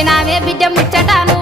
వచ్చినావే బిడ్డ ముచ్చటాను